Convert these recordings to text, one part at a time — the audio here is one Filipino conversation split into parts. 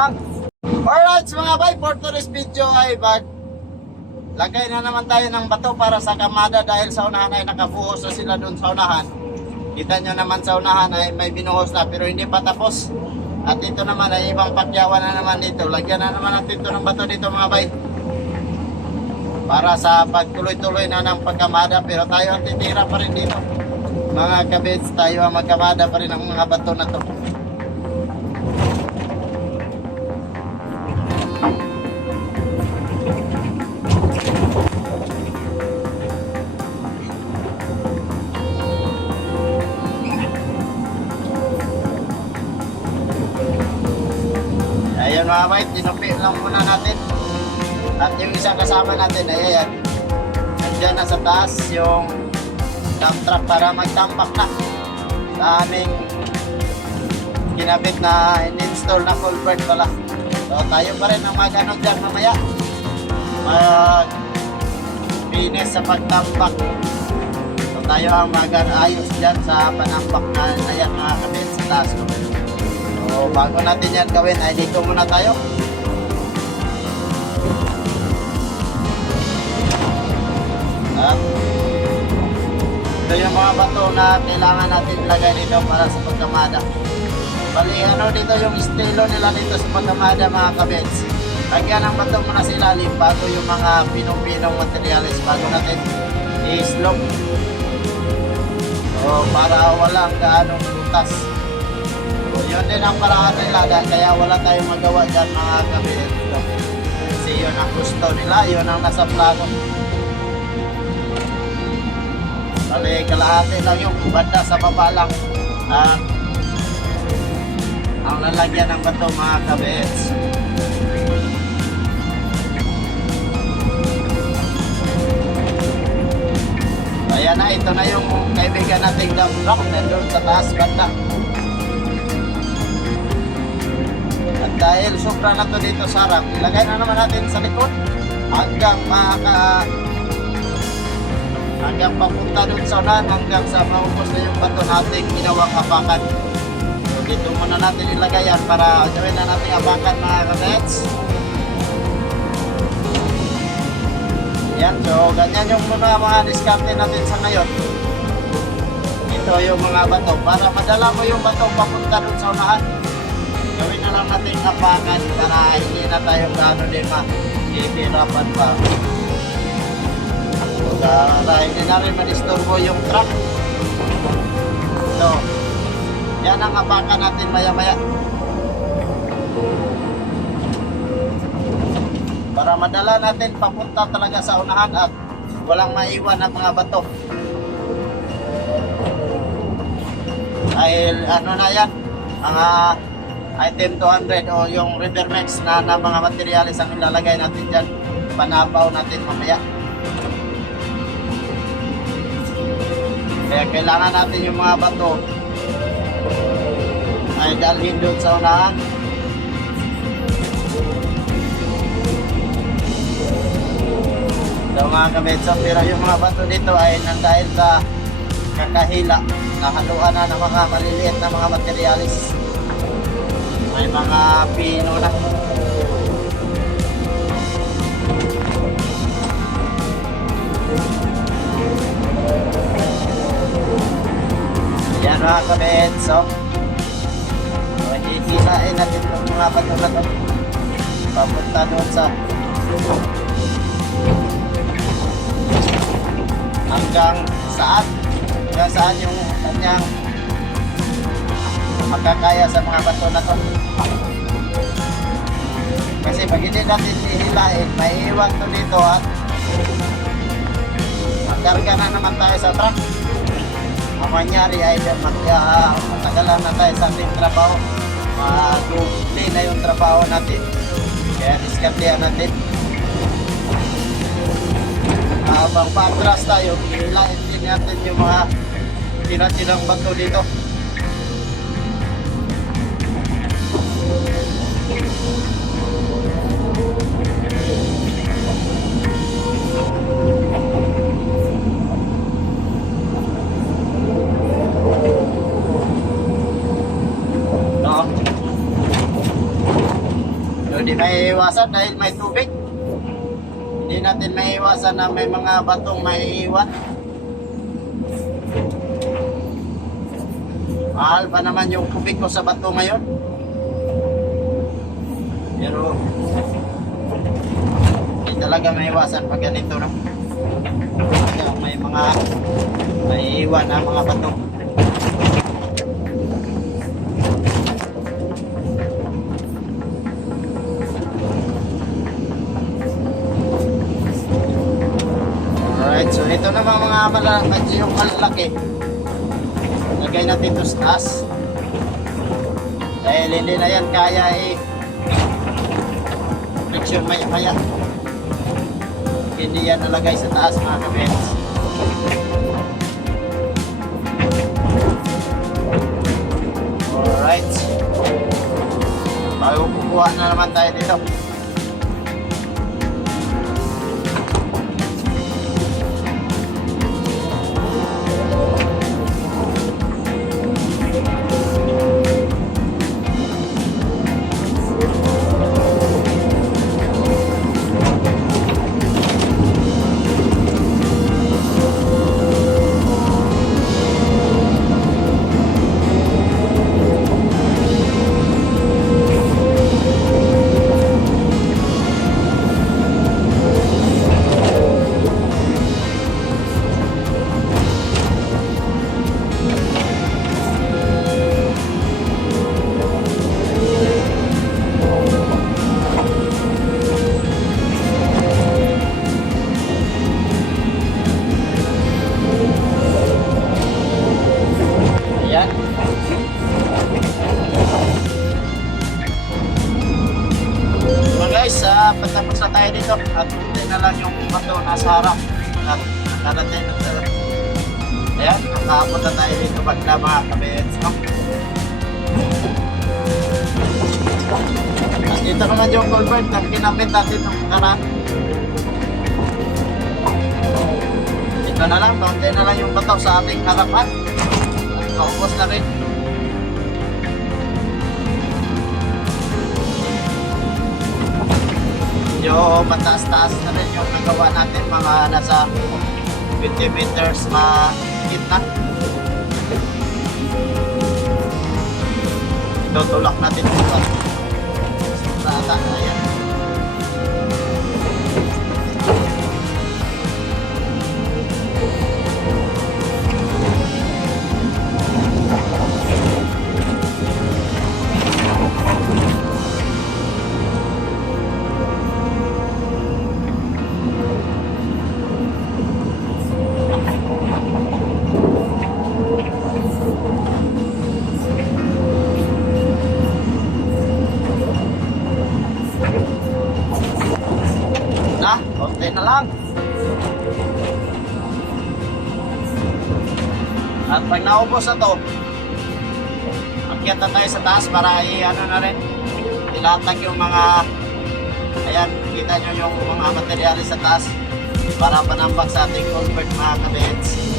lang. Alright mga bay, for today's video ay bag lagay na naman tayo ng bato para sa kamada dahil sa unahan ay nakabuhos na sila doon sa unahan. Kita nyo naman sa unahan ay may binuhos na pero hindi pa tapos. At ito naman ay ibang pakyawan na naman dito. Lagyan na naman natin ito ng bato dito mga bay. Para sa pagtuloy-tuloy na ng pagkamada pero tayo ang titira pa rin dito. Mga kabits, tayo ang magkamada pa rin ng mga bato na to. Ayan mga mate, tinupi lang muna natin. At yung isang kasama natin, ay ayan. Nandiyan na sa taas yung dump truck para magtambak na sa aming kinabit na in-install na culvert pala. So tayo pa rin ang mag-ano dyan mamaya. Mag finish sa pagtambak. So tayo ang mag-ayos dyan sa panambak na ayan mga kabit sa taas ko. So bago natin yan gawin ay dito muna tayo. At ito yung mga bato na kailangan natin ilagay dito para sa pagkamada. Bali ano dito yung estilo nila dito sa pagkamada mga kabets. Lagyan ng bato muna sa ilalim bago yung mga pinong-pinong materials bago natin i-slope. So para walang gaanong butas. Yun din ang paraan nila dahil kaya wala tayong magawa dyan mga kabets. Kasi yun ang gusto nila, yun ang nasa plano. Bali, kalahati lang yung banda sa baba lang. Ah, ang lalagyan ng bato mga kabets. Ayan na, ito na yung kaibigan nating dump truck nandun sa taas banda. Dahil sobra na to dito sa harap, ilagay na naman natin sa likod hanggang maka hanggang papunta dun sa unahan hanggang sa maubos na yung bato nating ginawang apakan. So dito muna natin ilagay yan para gawin na natin apakan mga kabets. Yan, so ganyan yung muna mga diskarte natin sa ngayon. Ito yung mga bato. Para madala mo yung bato papunta dun sa unahan. Gawin na lang natin apakan para hindi na tayo gano'n din mahihirapan pa. Para hindi na rin manistorbo yung truck. So, yan ang apakan natin maya-maya. Para madala natin papunta talaga sa unahan at walang maiwan na mga bato. Dahil ano na yan, mga item 200 o yung river mix na, na mga materialis ang ilalagay natin dyan. Panapaw natin mamaya. Kaya kailangan natin yung mga bato ay dalhin doon sa unahan. So mga kabetso, pero yung mga bato dito ay nandahil sa kakahila na haluan na ng mga maliliit na mga materialis. May mga pino na. Yan mga kabetso. So, hihilain natin yung mga bato na. Papunta doon sa hanggang saan hanggang saan yung kanyang magkakaya sa mga bato na to kasi pag hindi natin hihilain may iwan to dito at magkarga na naman tayo sa truck. Ang mangyari ay mag, uh, matagalan na tayo sa ating trabaho. Mag-uli na yung trabaho natin. Kaya diskartehan natin. Habang patras tayo, hilain din natin yung mga tinatirang bato dito. Maiwasan na may mga batong maiiwan. Mahal pa naman yung tubig ko sa bato ngayon. Pero hindi talaga maiwasan pag ganito no. May mga maiiwan na mga bato. Alright, so ito naman mga malaki, yung malalaki. Lagay natin ito sa taas. Dahil hindi na yan kaya eh. Friction maya maya. Hindi yan nalagay sa taas mga kabets. Alright. Bago kukuha na naman tayo dito. Nasa harap at nakarating na tayo. Ayan, nakaabot na tayo dito pag na mga kabets, no? Dito naman yung culvert na kinapit natin ng kanan. Ito na lang, konti na lang yung bato sa ating harapan. At maubos na rin. Medyo mataas-taas na rin yung nagawa natin mga nasa 20 meters mahigit na. Tutulak natin ito. Lang. At pag naubos na to, akyat na tayo sa taas para i-ano na rin. Ilatag yung mga, ayan, kita nyo yung mga materyales sa taas para panambak sa ating convert mga kabits.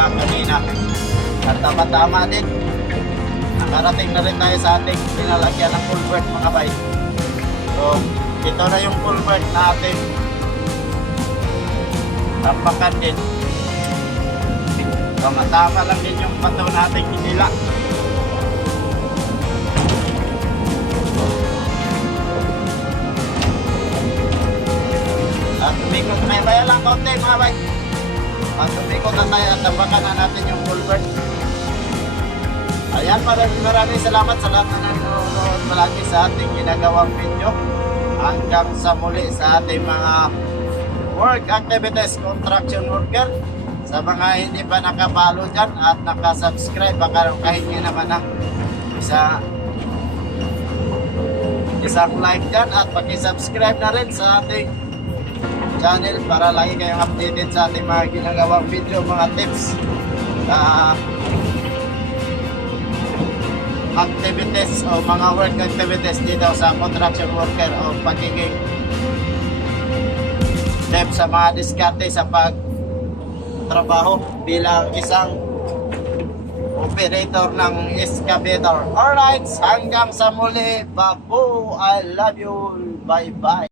Hinihila kanina. At tama-tama din. Nakarating na rin tayo sa ating pinalagyan ng culvert mga bay. So, ito na yung culvert na ating tapakan din. Tama-tama lang din yung bato nating hinila. At tumikot tayo. Kaya lang konti mga bay. Tumikot na tayo at tapakan na natin yung culvert. Ayan, maraming maraming salamat sa lahat na nanonood palagi sa ating ginagawang video. Hanggang sa muli sa ating mga work activities construction worker. Sa mga hindi pa nakapalo dyan at nakasubscribe, baka kahit nyo naman ng isa isang like dyan at paki-subscribe na rin sa ating channel para lagi kayong updated sa ating mga ginagawang video, mga tips na activities o mga work activities dito sa construction worker o pagiging step sa mga diskarte sa pag trabaho bilang isang operator ng excavator. Alright, hanggang sa muli. Babu, I love you. Bye-bye.